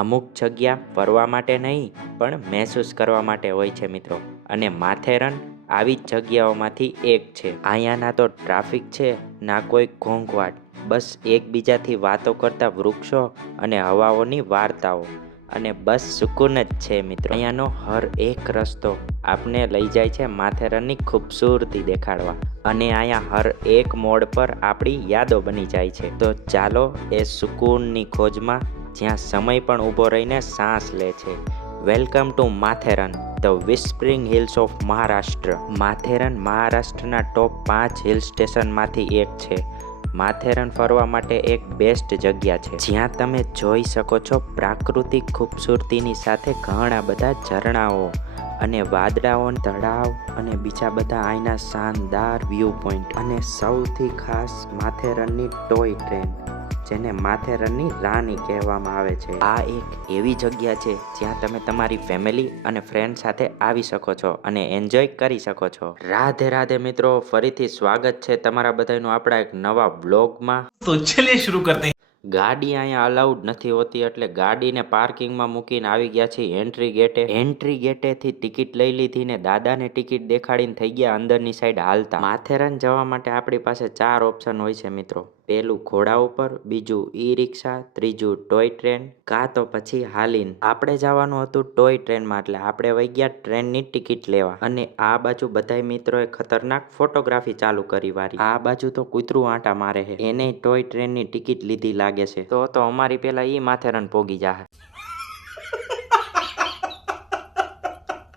અમુક જગ્યા ફરવા માટે નહીં પણ મહેસૂસ કરવા માટે હોય છે મિત્રો, અને માથેરન આવી જ જગ્યાઓમાંથી એક છે. અહીંયાના તો ટ્રાફિક છે ના કોઈ ઘોંઘાટ, બસ એકબીજાથી વાતો કરતા વૃક્ષો અને હવાઓની વાર્તાઓ, અને બસ સુકૂન જ છે મિત્રો. અહીંયાનો હર એક રસ્તો આપને લઈ જાય છે માથેરનની ખૂબસૂરતી દેખાડવા, અને અહીંયા હર એક મોડ પર આપણી યાદો બની જાય છે. તો ચાલો એ સુકૂનની ખોજમાં, જ્યાં સમય પણ ઊભો રહીને શ્વાસ લે છે. Welcome to Matheran, the whispering hills of Maharashtra. Matheran મહારાષ્ટ્રના ટોપ 5 હિલ સ્ટેશનમાંથી એક છે. માથેરન ફરવા માટે એક બેસ્ટ જગ્યા છે, જ્યાં તમે જોઈ શકો છો પ્રાકૃતિક ખૂબસૂરતીની સાથે ઘણા બધા ઝરણાઓ અને વાદળાઓ, તળાવ અને બીજા બધા અહીંના શાનદાર વ્યૂ પોઈન્ટ. અને સૌથી ખાસ માથેરનની ટોય ટ્રેન, જેને માથેરનની રાની કહેવામાં આવે છે. આ એક એવી જગ્યા છે જ્યાં તમે તમારી ફેમિલી અને ફ્રેન્ડ સાથે આવી શકો છો અને એન્જોય કરી શકો છો. રાધે રાધે મિત્રો, ફરીથી સ્વાગત છે તમારા બધાનું આપણા એક નવા બ્લોગમાં. તો ચલિए शुरू करते हैं. ગાડી અહીંયા અલાઉડ નથી હોતી, એટલે ગાડીને પાર્કિંગમાં મૂકીને આવી ગયા છીએ એન્ટ્રી ગેટે. એન્ટ્રી ગેટેથી ટિકિટ લઈ લીધી ને દાદાને ટિકિટ દેખાડીને થઈ ગયા અંદરની સાઈડ હાલતા. માથેરન જવા માટે આપણી પાસે 4 ઓપ્શન હોય છે મિત્રો. પહેલું ઘોડા ઉપર, બીજું ઈ રિક્ષા, ત્રીજું ટોય ટ્રેન, કાં તો પછી હાલીન. આપણે જવાનું હતું ટોય ટ્રેનમાં, એટલે આપણે વહી ગયા ટ્રેનની ટિકિટ લેવા. અને આ બાજુ બધાય મિત્રોએ ખતરનાક ફોટોગ્રાફી ચાલુ કરી વારી. આ બાજુ તો કૂતરું આંટા મારે છે, એને ટોય ટ્રેનની ટિકિટ લીધી લાગે છે. તો અમારી પેલા ઈ માથેરન પોગી જાહે.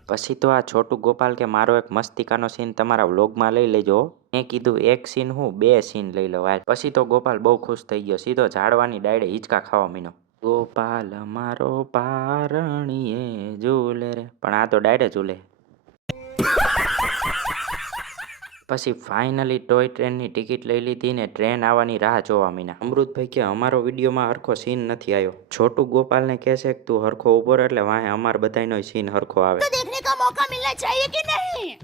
પછી તો આ છોટુ ગોપાલ કે મારો એક મસ્તિકાનો સીન તમારા વ્લોગમાં લઈ લેજો. મેં કીધું એક સીન હું 2 સીન લઈ લો. પછી તો ગોપાલ બહુ ખુશ થઈ ગયો, સીધો ઝાડવાની ડાળે હિંચકા ખાવા મીનો. ગોપાલ મારો પારણીએ ઝૂલે રે, પણ આ તો ડાળે ઝૂલે. પછી ફાઇનલી ટોય ટ્રેનની ટિકિટ લઈ લીધી ને ટ્રેન આવવાની રાહ જોવા મીના. અમૃતભાઈ કે અમારો વિડીયોમાં હરખો સીન નથી આવ્યો. છોટુ ગોપાલને કહે છે કે તું હરખો ઉભો રહે, એટલે વાહે અમાર બધાયનો સીન હરખો આવે. તો દેખને કા મોકા મિલના ચાહીએ કે નહીં?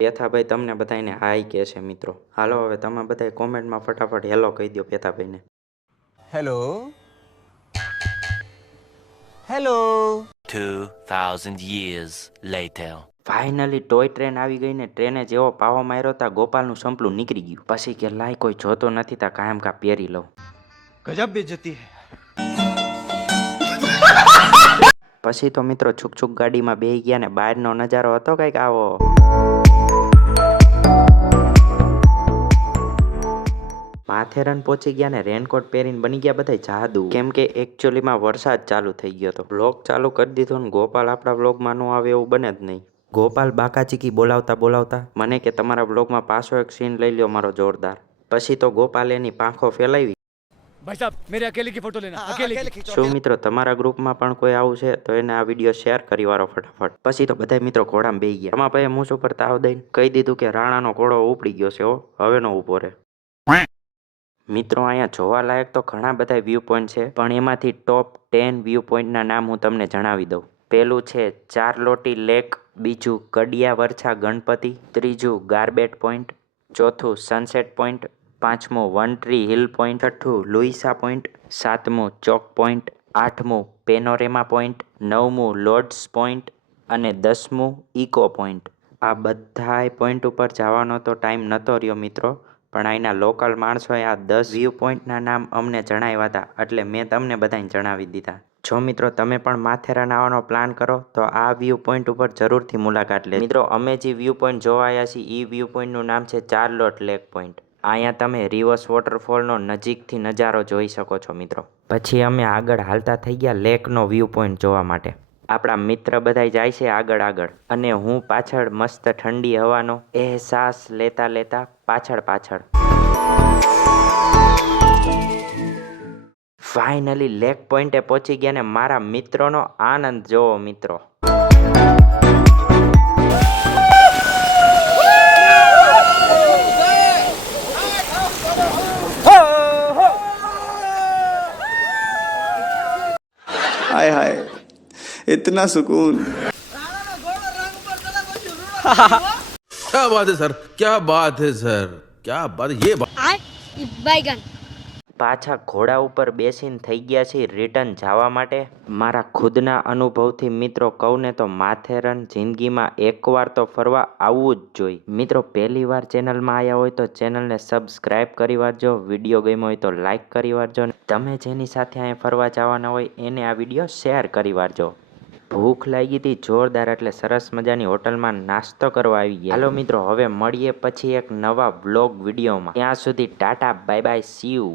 પેથાભાઈ તમને બધાને હાય કહે છે મિત્રો. હાલો હવે તમે બધા કોમેન્ટમાં ફટાફટ હેલો કહી દો પેથાભાઈને. Hello hello. 2000 years later. Finally toy train આવી ગઈ ને ટ્રેને જેવો પાવો માર્યો તા ગોપાલનું સંપલું નીકળી ગયું. પછી કે લાય કોઈ જોતો નથી તા કાયમ કા પહેરી લઉં. ગજબ બેઇજ્જતી હે. પછી તો મિત્રો છુક છુક ગાડીમાં બેહી ગયા ને બહારનો નજારો હતો કંઈક આવો. માથેરન પહોંચી ગયા ને રેનકોટ પહેરીને બની ગયા બધા જાદુ, કેમ કે એકચ્યુઅલીમાં વરસાદ ચાલુ થઈ ગયો હતો. વ્લોગ ચાલુ કરી દીધો ને ગોપાલ આપણા વ્લોગમાં ન આવે એવું બને જ નહીં. ગોપાલ બાકાચીકી બોલાવતા બોલાવતા મને કે તમારા વ્લોગમાં પાછો એક સીન લઈ લ્યો મારો જોરદાર. પછી તો ગોપાલ એની પાંખો ફેલાવી. भाई साहब मेरे अकेले की फोटो लेना, अकेले की। શું મિત્રો તમારા ગ્રુપમાં પણ કોઈ આવું છે તો એને આ વિડીયો શેર કરી વાળો ફટાફટ. પછી તો બધા મિત્રો ઘોડામાં બેહી ગયા. રમાભાઈએ મૂછ ઉપર તાવ દઈને કહી દીધું કે રાણાનો ઘોડો ઉપડી ગયો છે, હો હવે નો ઊભો રહે. મિત્રો અહીંયા જોવા લાયક તો ઘણા બધા વ્યૂ પોઈન્ટ છે, પણ એમાંથી ટોપ 10 વ્યૂ પોઈન્ટના નામ હું તમને જણાવી દઉં. પેલું છે ચારલોટી લેક, બીજું કડિયા વરછા ગણપતિ, ત્રીજું ગાર્બેટ પોઈન્ટ, ચોથું સનસેટ પોઈન્ટ, પાંચમું વન ટ્રી હિલ પોઈન્ટ, છઠ્ઠું લુઈસા પોઈન્ટ, સાતમું ચોક પોઈન્ટ, આઠમું પેનોરેમા પોઈન્ટ, નવમું લોર્ડ્સ પોઈન્ટ અને 10મું ઇકો પોઈન્ટ. આ બધાય પોઈન્ટ ઉપર જવાનો તો ટાઈમ નહોતો રહ્યો મિત્રો, પણ અહીંના લોકલ માણસોએ આ 10 વ્યૂ પોઈન્ટના નામ અમને જણાવ્યા હતા, એટલે મેં તમને બધાને જણાવી દીધા. જો મિત્રો તમે પણ માથેરન આવવાનો પ્લાન કરો તો આ વ્યૂ પોઈન્ટ ઉપર જરૂરથી મુલાકાત લે. મિત્રો અમે જે વ્યૂ પોઈન્ટ જોવા આવ્યા છીએ એ વ્યૂ પોઈન્ટનું નામ છે ચારલોટ લેક પોઈન્ટ. અહીંયા તમે રિવર્સ વોટરફોલનો નજીકથી નજારો જોઈ શકો છો મિત્રો. પછી અમે આગળ હાલતા થઈ ગયા લેકનો વ્યૂ પોઈન્ટ જોવા માટે. આપણા મિત્ર બધાય જાય છે આગળ આગળ, અને હું પાછળ મસ્ત ઠંડી હવાનો અહેસાસ લેતા લેતા પાછળ પાછળ. ફાઇનલી લેક પોઈન્ટે પહોંચી ગયા ને મારા મિત્રોનો આનંદ જોવો મિત્રો. हाय हाय इतना सुकून. क्या बात है सर, क्या बात है सर, क्या बात है ये बात. बैगन પાછા ઘોડા ઉપર બેસીને થઈ ગયા છીએ રિટર્ન જવા માટે. મારા ખુદના અનુભવથી મિત્રો કહું ને તો માથેરન જિંદગીમાં એકવાર તો ફરવા આવવું જ જોઈએ. મિત્રો પહેલી વાર ચેનલમાં આવ્યા હોય તો ચેનલને સબસ્ક્રાઈબ કરી વાળજો. વિડીયો ગમ્યો હોય તો લાઈક કરી વાળજો. તમે જેની સાથે અહીંયા ફરવા જવાના હોય એને આ વિડીયો શેર કરી વાળજો. ભૂખ લાગી હતી જોરદાર એટલે સરસ મજાની હોટલમાં નાસ્તો કરવા આવી ગયા. હાલો મિત્રો હવે મળીએ પછી એક નવા વ્લોગ વિડીયોમાં. ત્યાં સુધી Tata bye bye see you.